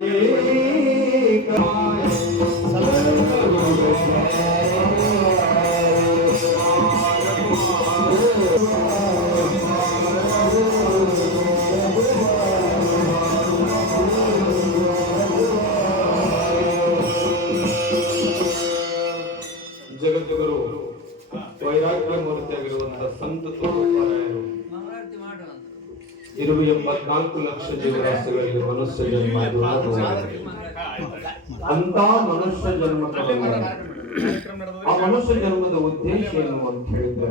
ಜಗದ್ಗುರು ವೈರಾಗ್ಯ ಮೂರ್ತಿಯಾಗಿರುವಂತಹ ಸಂತ ತುಕಾರಾಯರು 74 ಲಕ್ಷ ಜೀವರಾಶಿಗಳಿಗೆ ಮನುಷ್ಯ ಜನ್ಮ ಅಂತ ಮನುಷ್ಯ ಜನ್ಮಕ್ಕೆ ಆ ಮನುಷ್ಯ ಜನ್ಮದ ಉದ್ದೇಶ ಏನು ಅಂತ ಹೇಳಿದ್ರೆ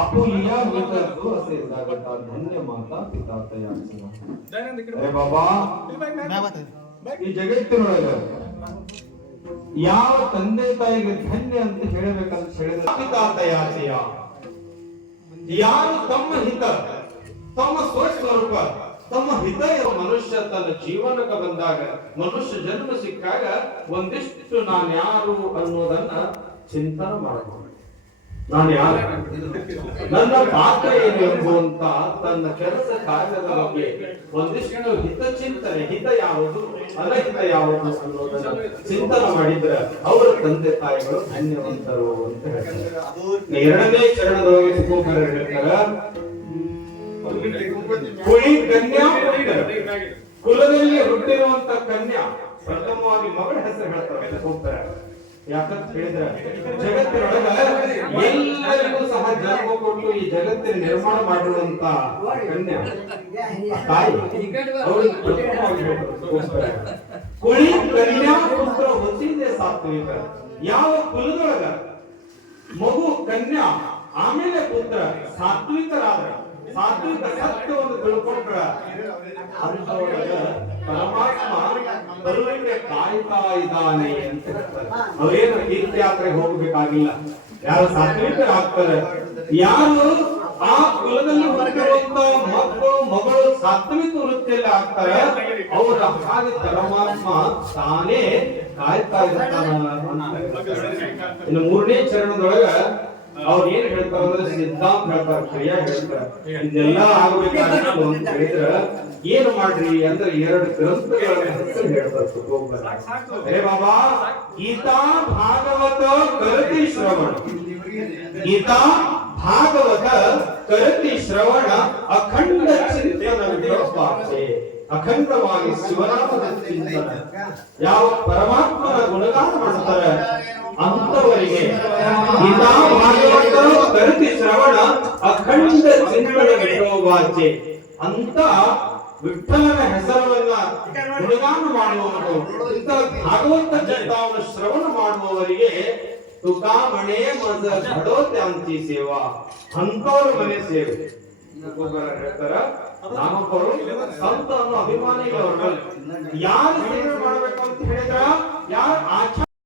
ಅಪುಲಿಯ ಮಿತದ್ದು ಅಸೇದಾಗತ ಧನ್ಯ ಮಾತಾ ಪಿತಾ ತಯಾರಿಸಿದ ಬಾಬಾ ಈ ಜಗತ್ತಿನೊಳಗೆ ಯಾವ ತಂದೆ ತಾಯಿಗೆ ಧನ್ಯ ಅಂತ ಹೇಳಬೇಕಂತ ಹೇಳಿದ್ರೆ ಪಿತಾ ತಯಾರಿಸಿಯ ಯಾರು ತಮ್ಮ ಹಿತ ತಮ್ಮ ಸ್ವಸ್ವರೂಪ ತಮ್ಮ ಹಿತ ಮನುಷ್ಯ ತನ್ನ ಜೀವನಕ್ಕೆ ಬಂದಾಗ ಮನುಷ್ಯ ಜನ್ಮ ಸಿಕ್ಕಾಗ ಒಂದಿಷ್ಟು ನಾನು ಯಾರು ಅನ್ನೋದನ್ನ ಚಿಂತನೆ ಮಾಡಬಹುದು. ನಾನು ಯಾರು, ನನ್ನ ಪಾತ್ರ ಏನು ಎಂಬುವಂತ ತನ್ನ ಕೆಲಸ ಕಾರ್ಯದ ಬಗ್ಗೆ ಒಂದಿಷ್ಟು ಹಿತ ಚಿಂತನೆ, ಹಿತ ಯಾವುದು ಅನಹಿತ ಯಾವುದು ಅನ್ನೋದನ್ನ ಚಿಂತನೆ ಮಾಡಿದ್ರೆ ಅವರ ತಂದೆ ತಾಯಿಗಳು ಧನ್ಯವಂತರು ಅಂತ ಹೇಳ್ತಾರೆ. ಎರಡನೇ ಚರಣದೊಳಗೆ ಹೇಳ್ತಾರ ಕುಳಿ ಕನ್ಯಾ ಕುಲದಲ್ಲಿ ಹುಟ್ಟಿರುವಂತ ಕನ್ಯಾ ಪ್ರಥಮವಾಗಿ ಮಗಳ ಹೆಸರು ಹೇಳ್ತಾರೆ ಹೋಗ್ತಾರೆ. ಯಾಕಂತ ಹೇಳಿದ್ರೆ ಜಗತ್ತಿನೊಳಗ ಎಲ್ಲರಿಗೂ ಸಹ ಜನ್ಮ ಕೊಟ್ಟು ಈ ಜಗತ್ತಿನ ನಿರ್ಮಾಣ ಮಾಡಿರುವಂತ ಕನ್ಯಾ ತಾಯಿ ಕುಳಿ ಕನ್ಯಾ ಪುತ್ರ ಹೊಸಿದೆ ಸಾತ್ವಿಕ. ಯಾವ ಕುಲದೊಳಗ ಮಗು ಕನ್ಯಾ ಆಮೇಲೆ ಪುತ್ರ ಸಾತ್ವಿಕರಾದ್ರ ಸಾತ್ವಿಕ ಸತ್ಯವನ್ನು ತಿಳ್ಕೊಂಡ್ರ ಪರಮಾತ್ಮ ಬರುವಿಕೆ ಕಾಯ್ತಾ ಇದ್ದಾನೆ ಅಂತ ಹೇಳ್ತಾರೆ. ಅವರೇನು ತೀರ್ಥಯಾತ್ರೆಗೆ ಹೋಗಬೇಕಾಗಿಲ್ಲ. ಯಾರು ಸಾತ್ವಿಕರಾಗ್ತಾರೆ, ಯಾರು ಆ ಕುಲದಲ್ಲಿ ಹುಟ್ಟಿರುವಂತ ಮಕ್ಕಳು ಮಗಳು ಸಾತ್ವಿಕ ವೃತ್ತಿಯಲ್ಲಿ ಆಗ್ತಾರೆ, ಅವರ ಹಾಗೆ ಪರಮಾತ್ಮ ತಾನೇ ಕಾಯ್ತಾ ಇರ್ತಾನ. ಇನ್ನು ಮೂರನೇ ಚರಣದೊಳಗ ಅವ್ರು ಏನ್ ಹೇಳ್ತಾರ ಅಂದ್ರೆ ಸಿದ್ಧಾಂತ ಹೇಳ್ತಾರೆ, ಕ್ರಿಯಾ ಹೇಳ್ತಾರೆ. ಇದೆಲ್ಲ ಆಗ್ಬೇಕಾಗಿತ್ತು ಅಂತ ಹೇಳಿದ್ರ ಏನು ಮಾಡ್ರಿ ಅಂದ್ರೆ 2 ಗ್ರಂಥಗಳ ಹೆಸರು ಹೇಳ್ತಾರೆ. ಬಾಬಾ ಗೀತಾ ಭಾಗವತ ಕರತಿ ಶ್ರವಣ, ಗೀತಾ ಭಾಗವತ ಕರತಿ ಶ್ರವಣ ಅಖಂಡ ಚಿಂತನೆ, ಅಖಂಡವಾಗಿ ಶಿವನಾಮದ ಚಿಂತನೆ. ಯಾವ ಪರಮಾತ್ಮನ ಗುಣಗಾನ ಮಾಡ್ತಾರೆ ಅಂತವರಿಗೆ ಗೀತಾ ಭಾಗವತ ಕರತಿ ಶ್ರವಣ ಅಖಂಡ ಚಿಂತನೆ ವಿಠೋವಾಚೆ ಅಂತ ವಿಠಲನ ಹೆಸರನ್ನ ಗುಣಗಾನ ಮಾಡುವವರು, ಇಂಥ ಭಾಗವತ ಗೀತಾವನ್ನು ಶ್ರವಣ ಮಾಡುವವರಿಗೆ ತುಕಾಮಣೆ ಮದ ಘಡೋತೆ ಅಂತಿ ಸೇವಾ, ಅಂತವರ ಮನೆ ಸೇವೆ ಹೇಳ್ತಾರ. ನಾಮಕರು ಸಂತ ಅನ್ನೋ ಅಭಿಮಾನಿಗಳು ಯಾರು ಸೇವೆ ಮಾಡಬೇಕು ಅಂತ ಹೇಳಿದ್ರ, ಯಾರು ಆಚರಣೆ